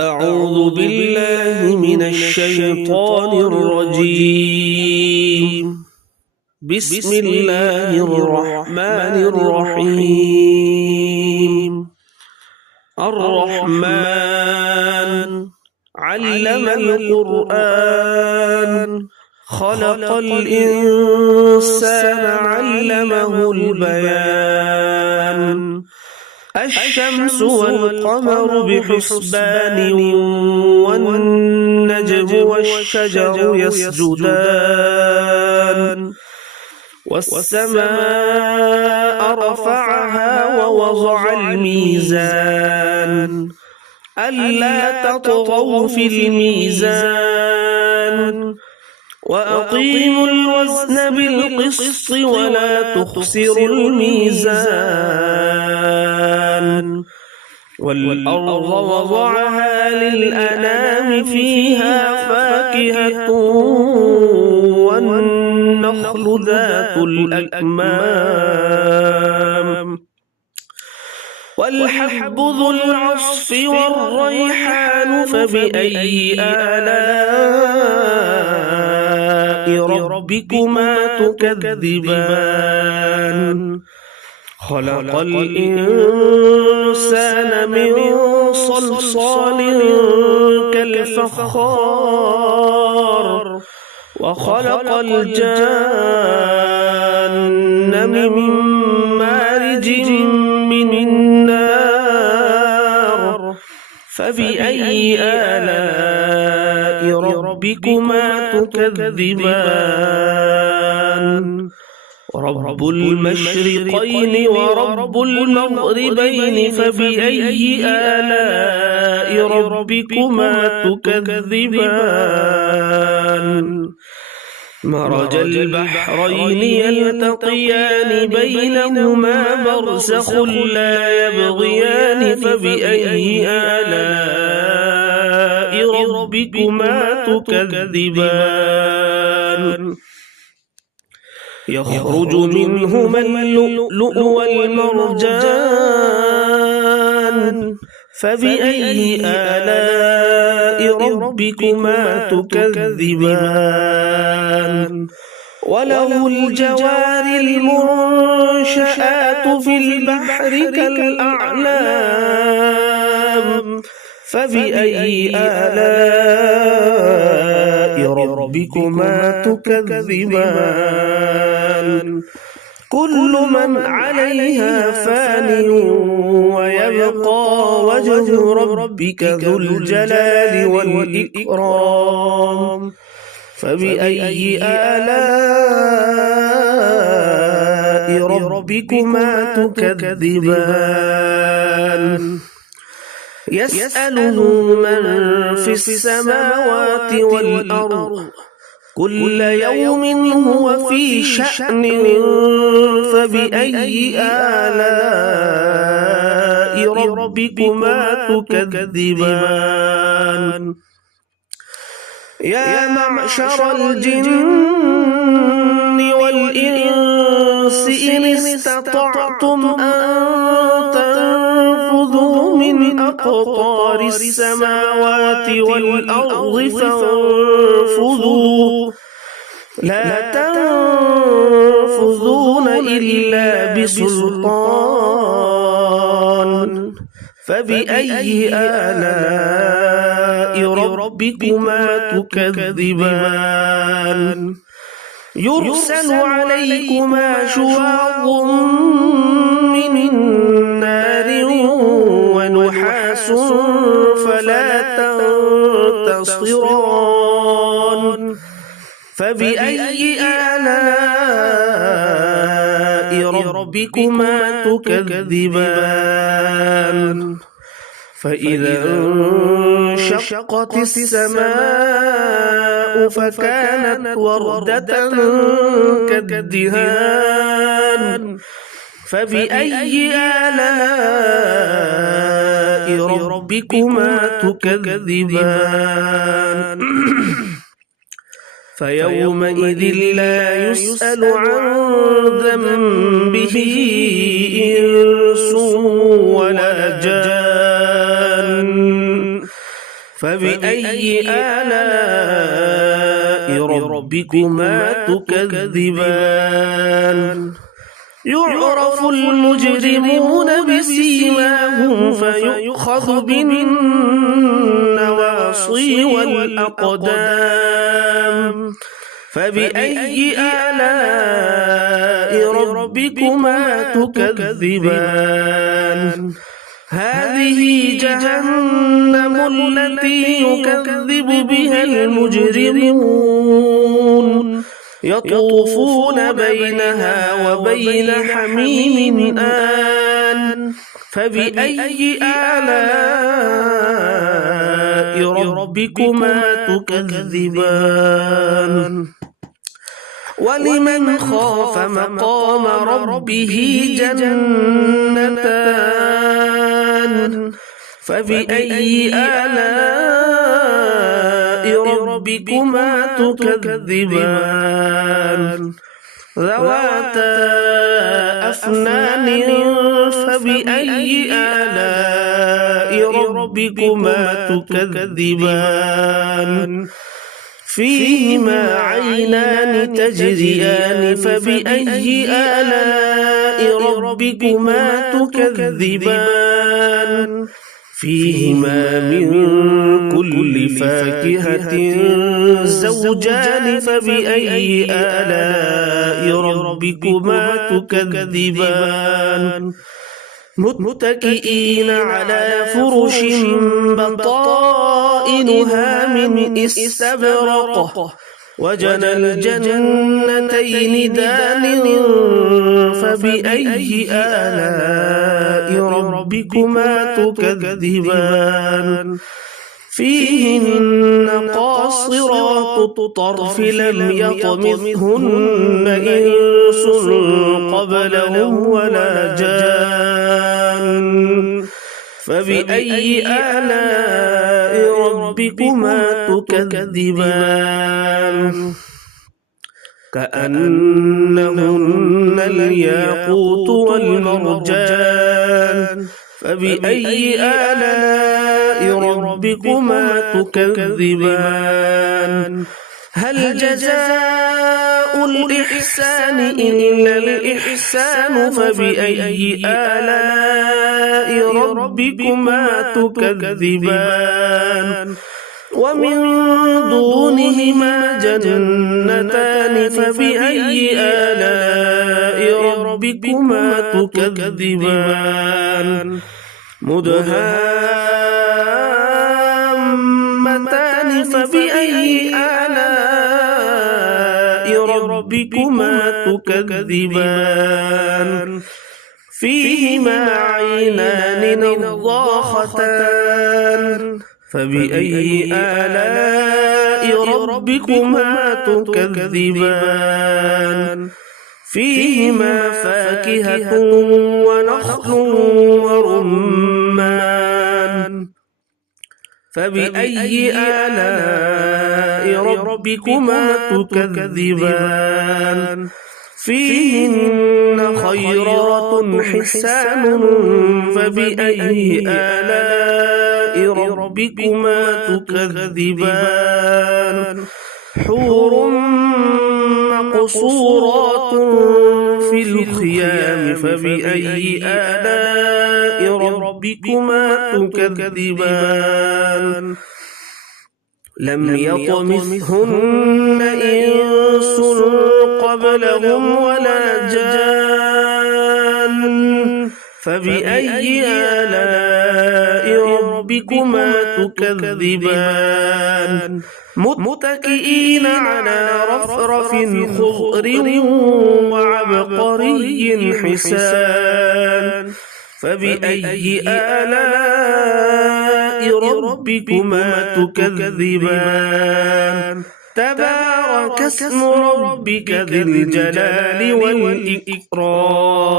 أعوذ بالله من الشيطان الرجيم. بسم الله الرحمن الرحيم. الرحمن علم القرآن خلق الإنسان علمه البيان. الشمس والقمر بحسبان والنجم والشجر يسجدان والسماء رفعها ووضع الميزان ألا تطغوا في الميزان وأقيموا الوزن بالقسط ولا تخسروا الميزان والأرض وضعها للأنام فيها فاكهة والنخل ذات الأكمام والحب ذو العصف والريحان فبأي آلاء ربكما تكذبان. خلق الإنسان من صلصال كالفخار وخلق الجان من مارج من نار فبأي آلاء ربكما تكذبان. رب المشرقين ورب المغربين فبأي آلاء ربكما تكذبان. مرج البحرين يلتقيان بينهما برزخ لا يبغيان فبأي آلاء ربكما تكذبان. يخرج منهما اللؤلؤ والمرجان فبأي آلاء ربكما تكذبان. وله الجوار المنشآت في البحر كالأعلام فبأي آلاء ربكما تكذبان. كل من عليها فان ويبقى وجه ربك ذو الجلال والإكرام فبأي آلاء ربكما تكذبان. يسأله من في السماوات والأرض كل يوم هو في شأن فبأي آلاء ربكما تكذبان. يا معشر الجن والإنس إن استطعتم أن تنفذوا من أقطار السماوات والأرض فانفذوا لا تنفذون إلا بسلطان فبأي آلاء ربكما تكذبان. يرسل عليكما شواظ من نار ونحاس فلا تنتصران فبأي آلاء ربكما تكذبان. فإذا انشقت السماء فكانت وردة كالدهان فبأي آلاء ربكما تكذبان. فيومئذ لا يسأل عن ذنبه إنس ولا جان فبأي آلاء ربكما تكذبان يعرف المجرمون بسيماهم فيؤخذ بالنواصي والأقدام فبأي آلاء ربكما تكذبان هذه جهنم التي يكذب بها المجرمون يطوفون بينها وبين حميم آن فبأي آلاء ربكما تكذبان ولمن خاف مقام ربه جنتان فبأي آلاء ربكما تكذبان ذواتا أفنان فبأي آلاء ربكما تكذبان فيهما عينان تجريان فبأي آلاء ربكما تكذبان فيهما من كل فاكهة زوجان فبأي آلاء ربكما تكذبان متكئين على فرش بطائنها من استبرق وجنى الجنتين دان فبأي آلاء ربكما تكذبان فيهن قاصرات الطرف لم يطمثهن إنس قبلهم ولا جان فبأي آلاء ربكما تكذبان كأنهن الياقوت والمرجان فبأي آلاء ربكما تكذبان هل جزاء الإحسان إلا الإحسان فبأي آلاء ربكما تكذبان ومن دونهما جنتان فبأي آلاء ربكما تكذبان مدهامتان فبأي آلاء ربكما تكذبان فيهما عينان نضاختان فبأي آلاء ربكما تكذبان فيهما فاكهة ونخل ورمان فبأي آلاء ربكما تكذبان فيهن خيرات حسان فبأي آلاء ربكما تكذبان حور مقصورات في الخيام فبأي آلاء ربكما تكذبان لم يطمثهن إنس قبلهم ولا جان فبأي آلاء ربكما تكذبان متكئين على رفرف خضر وعبقري حسان فبأي آلاء ربكما تكذبان تبارك اسم ربك ذي الجلال والإكرام